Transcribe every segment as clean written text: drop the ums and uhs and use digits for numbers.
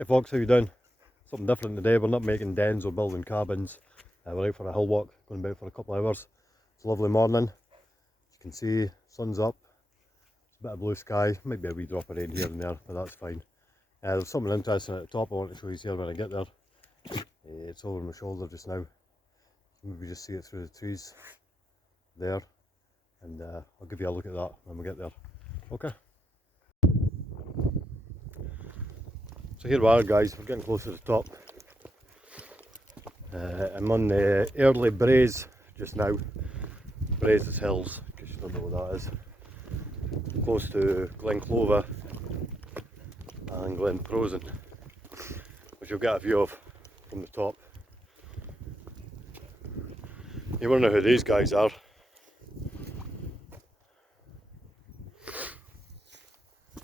Hey folks, how you doing? Something different today. We're not making dens or building cabins. We're out for a hill walk, going about for a couple of hours. It's a lovely morning. As you can see, sun's up. It's a bit of blue sky. Might be a wee drop of rain here and there, but that's fine. There's something interesting at the top I want to show you here when I get there. It's over my shoulder just now. Maybe just see it through the trees there. And I'll give you a look at that when we get there. Okay. So here we are guys, we're getting close to the top. I'm on the early Breeze just now. Breeze Hills, in case you don't know what that is. Close to Glen Clover and Glen Prosen, which you'll get a view of from the top. You wonder who these guys are.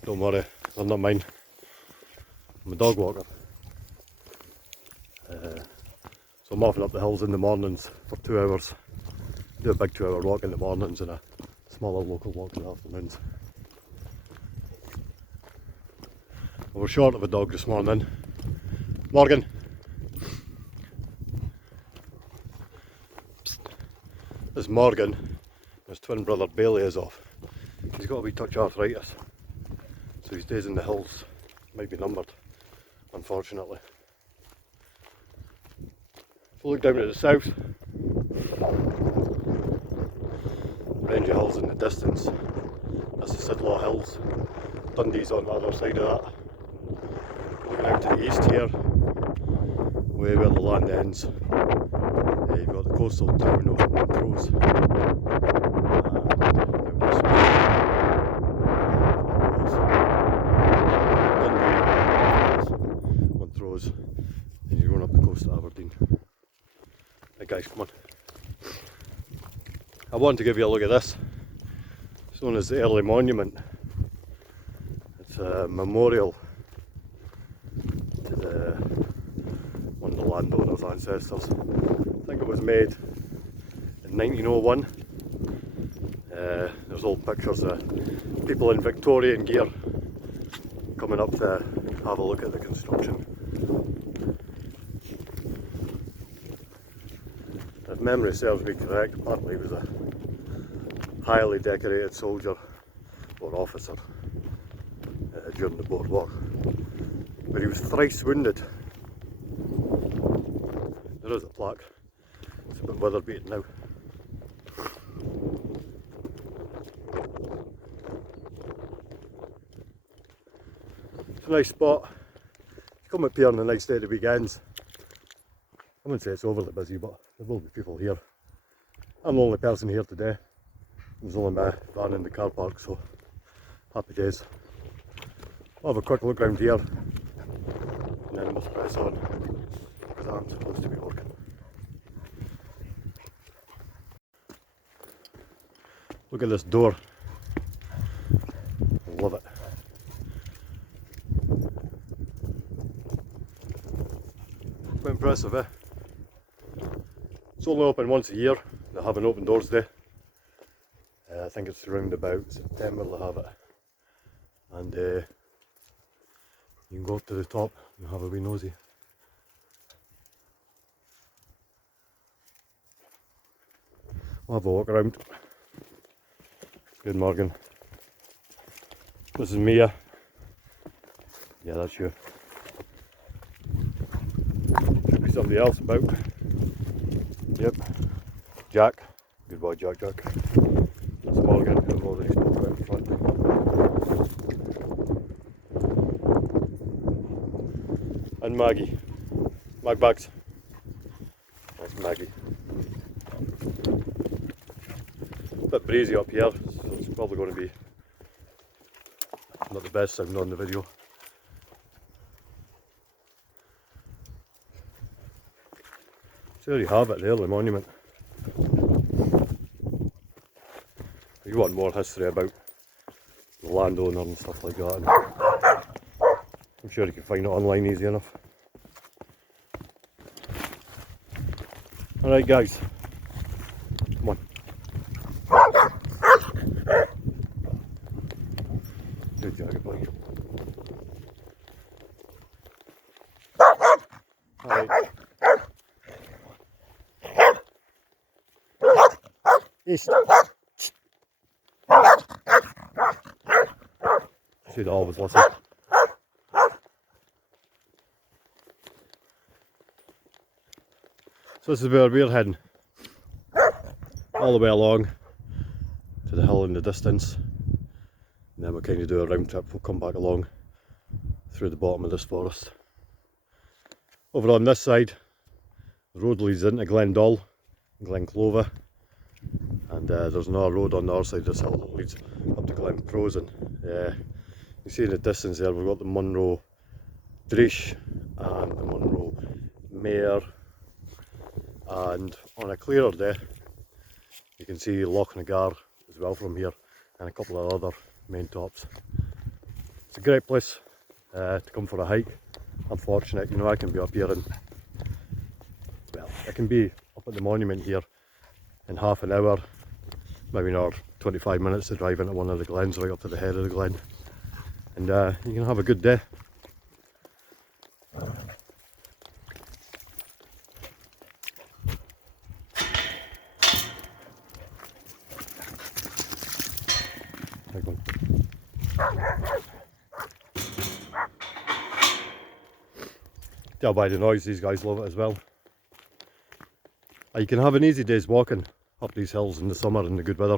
Don't worry, they're not mine. I'm a dog walker. So I'm often up the hills in the mornings for 2 hours. Do a big 2 hour walk in the mornings and a smaller local walk in the afternoons. We're short of a dog this morning. Morgan! Psst. This is Morgan. His twin brother Bailey is off. He's got a wee touch of arthritis. So his days in the hills might be numbered, unfortunately. So look down to the south. Range of hills in the distance. That's the Sidlaw Hills. Dundee's on the other side of that. Looking out to the east here, way where the land ends. You've got the coastal town of Montrose. Montrose, and you're going up the coast of Aberdeen. Hey guys, come on. I want to give you a look at this. It's known as the Early Monument. It's a memorial to one of the landowners' ancestors. I think it was made in 1901. There's old pictures of people in Victorian gear coming up to have a look at the construction. If memory serves me correct, apparently he was a highly decorated soldier or officer during the Boer War. But he was thrice wounded. There is a plaque. It's a bit weather beaten now. It's a nice spot. You come up here on a nice day at the weekends. I wouldn't say it's overly busy, but there will be people here. I'm the only person here today. There's only my van in the car park, so happy days. I'll have a quick look around here and then we'll press on because I'm supposed to be working. Look at this door. I love it. Quite impressive, eh? It's only open once a year. They have an open doors day. I think it's around about September they have it. And you can go up to the top and have a wee nosy. I'll have a walk around. Good Morgan. This is Mia. Yeah, that's you. Should be somebody else about. Yep. Jack. Good boy, Jack. That's Morgan, who I've already spoke about in front. And Maggie. Magbags. That's Maggie. A bit breezy up here, so it's probably going to be not the best sound on the video. So there you have it, the Early Monument. If you want more history about the landowner and stuff like that, and I'm sure you can find it online easy enough. Alright guys, come on. Good boy. Alright. East. Should always listen. So this is where we're heading. All the way along to the hill in the distance. And then we'll kind of do a round trip. We'll come back along through the bottom of this forest. Over on this side, the road leads into Glendall, Glen Clover, and there's another road on the other side of this hill that leads up to Glen Prosen. You see in the distance there we've got the Munro Drish and the Munro Mare, and on a clearer day you can see Loch Nagar as well from here, and a couple of other main tops. It's a great place to come for a hike. I'm fortunate, you know, I can be up here and, well, I can be up at the monument here in half an hour, maybe not 25 minutes to drive into one of the glens right up to the head of the glen, and you can have a good day. Big one. Tell by the noise, these guys love it as well. You can have an easy day's walking up these hills in the summer in the good weather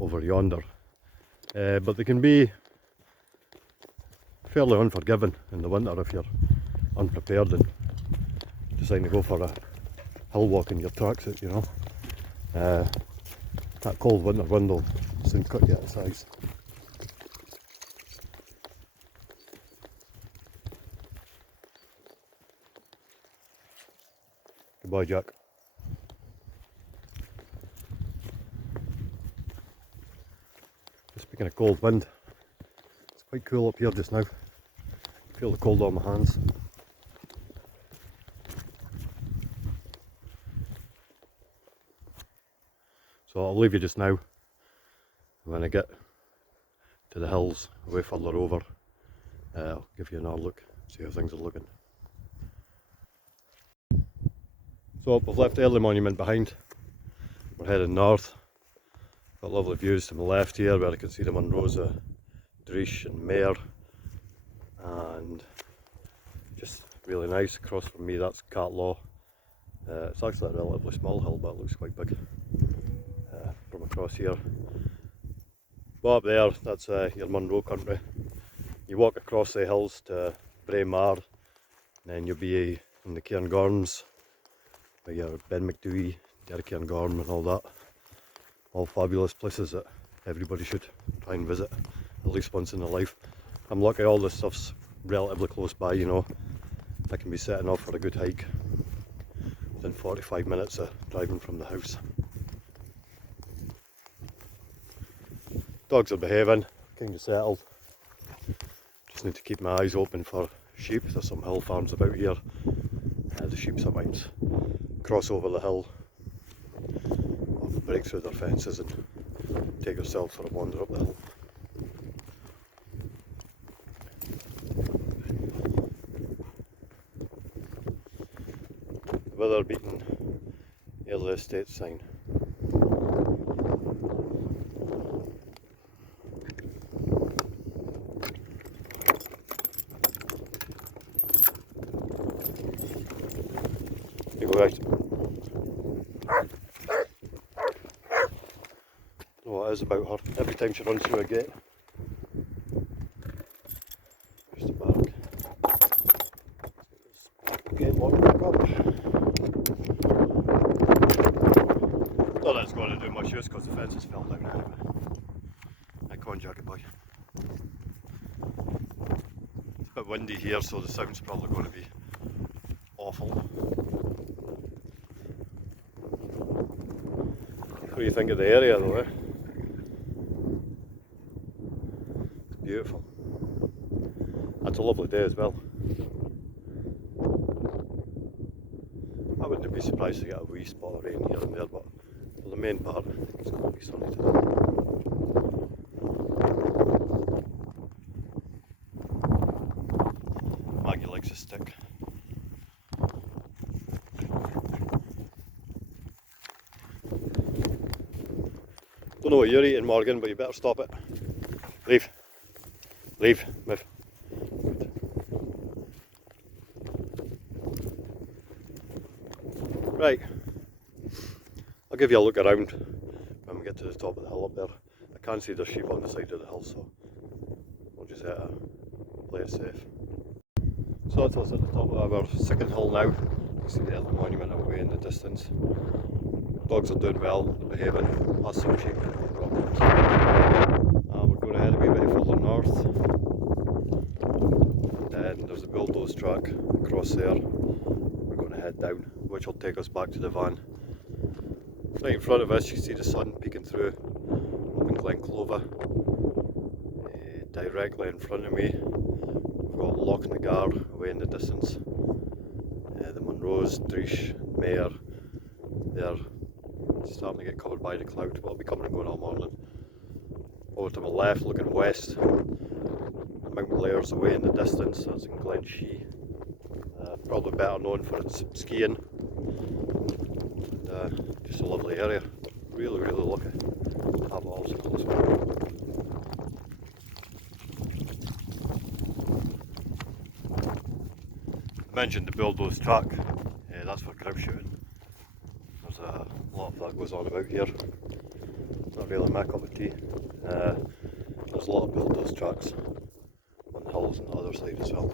over yonder, but they can be fairly unforgiving in the winter if you're unprepared and decide to go for a hill walk in your tracksuit, you know. That cold winter wind will soon cut you out of size. Goodbye, Jack. Speaking of cold wind, it's quite cool up here just now. I feel the cold on my hands. So I'll leave you just now. When I get to the hills way further over, I'll give you another look, see how things are looking. So we've left the early monument behind. We're heading north. Got lovely views to my left here where I can see the Munros, Drish and Mare, and just really nice. Across from me that's Catlaw. It's actually a relatively small hill, but it looks quite big from across here. But up there, that's your Munro country. You walk across the hills to Braemar, and then you'll be in the Cairngorms, where you have Ben McDooey, Derek Cairngorm and all that. All fabulous places that everybody should try and visit at least once in their life. I'm lucky all this stuff's relatively close by, you know. I can be setting off for a good hike within 45 minutes of driving from the house. Dogs are behaving, kind of settled. Just need to keep my eyes open for sheep. There's some hill farms about here. The sheep sometimes cross over the hill, or break through their fences and take themselves for a wander up the hill. Weather beaten early estate sign. You go right. Know what it is about her. Every time she runs through a gate. Just a back. Gate locked back up. Not that it's going to do much use because the fences fell down anyway. Come on, Jacket boy. It's a bit windy here, so the sound's probably going to be awful. What do you think of the area though, eh? It's beautiful. That's a lovely day as well. I wouldn't be surprised to get a wee spot of rain here and there, but for the main part, I think it's going to be sunny today. Maggie likes Don't know what you're eating, Morgan, but you better stop it. Leave. Leave. Move. Right. I'll give you a look around when we get to the top of the hill up there. I can't see the sheep on the side of the hill, so we'll just play it safe. So that's us at the top of our second hill now. You see the other monument away in the distance. Dogs are doing well, they're behaving, plus some sheep, no problems. We're going to head a wee bit further north. Then there's a bulldoze track across there. We're going to head down, which will take us back to the van. Right in front of us you see the sun peeking through up in Glen Clover. Directly in front of me we've got Loch Nagar away in the distance. The Munros, Drish, Mayor, they're starting to get covered by the cloud, but it'll be coming and going all morning. Over to my left, looking west, Mount Blair's away in the distance, that's in Glen Shee. Probably better known for its skiing. And, just a lovely area. Really, really lucky to have it all so close by. I mentioned the bulldoze track, that's for grouse shooting. There's a lot of that goes on about here. Not really my cup of tea. There's a lot of bulldoze tracks on the hills on the other side as well.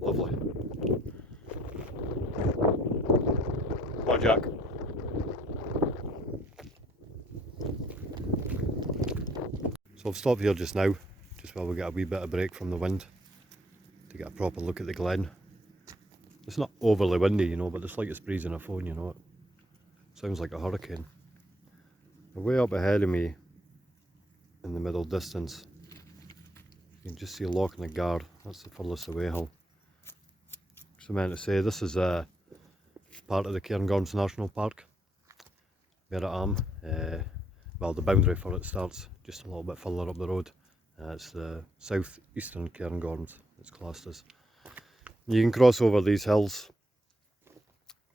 Lovely. Come on, Jack. So I've stopped here just now, just while we get a wee bit of break from the wind, to get a proper look at the glen. It's not overly windy, you know, but the slightest breeze in a phone, you know, it sounds like a hurricane. Way up ahead of me, in the middle distance, you can just see Loch Nagar. That's the furthest away hill. So I meant to say, this is part of the Cairngorms National Park, where I am. Well, the boundary for it starts just a little bit further up the road. It's the south eastern Cairngorms, it's classed as. You can cross over these hills.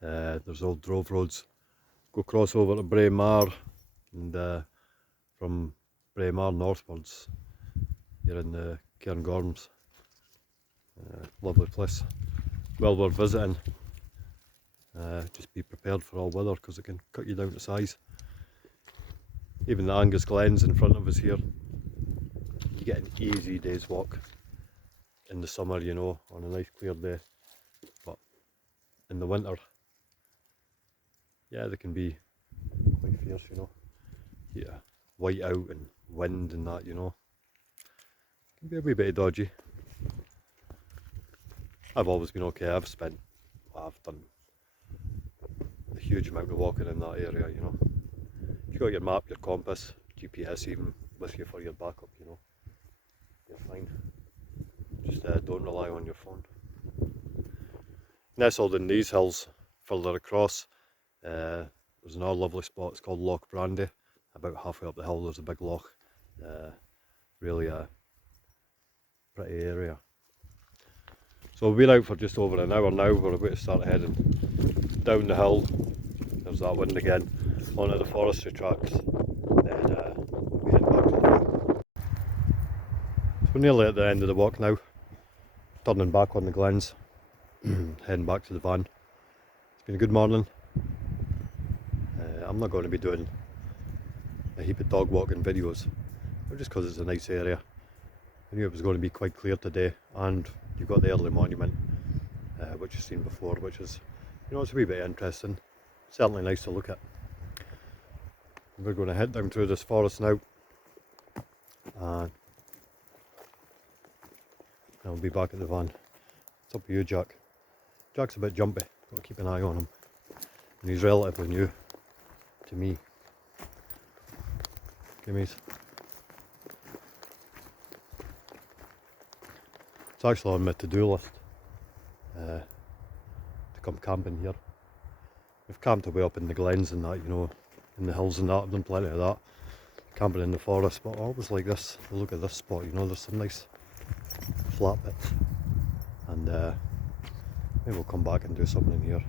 There's old drove roads. Go cross over to Braemar, and from Braemar northwards, you're in the Cairngorms. Lovely place. Well worth visiting. Just be prepared for all weather because it can cut you down to size. Even the Angus Glens in front of us here, you get an easy day's walk in the summer, you know, on a nice clear day. But in the winter, yeah, they can be quite fierce, you know. Yeah, white out and wind and that, you know. It can be a wee bit dodgy. I've always been okay. I've done a huge amount of walking in that area, you know. You've got your map, your compass, GPS even with you for your backup, you know. You're fine. Just don't rely on your phone. Nestled in these hills further across, there's another lovely spot. It's called Loch Brandy. About halfway up the hill there's a big loch. Really a pretty area. So we've been out for just over an hour now. We're about to start heading down the hill. There's that wind again, onto the forestry tracks. Then we'll be heading back to the van. So we're nearly at the end of the walk now. Turning back on the glens, heading back to the van. It's been a good morning. I'm not going to be doing a heap of dog walking videos, but just because it's a nice area. I knew it was going to be quite clear today, and you've got the early monument, which you've seen before, which is, you know, it's a wee bit interesting. Certainly nice to look at. We're going to head down through this forest now, and I'll be back at the van. It's up to you, Jack. Jack's a bit jumpy, got to keep an eye on him. And he's relatively new to me. Gimmies. It's actually on my to-do list to come camping here. We've camped away up in the glens and that, you know, in the hills and that. I've done plenty of that. camping in the forest, but I always like this. Look at this spot, you know, there's some nice flat bits, and maybe we'll come back and do something in here.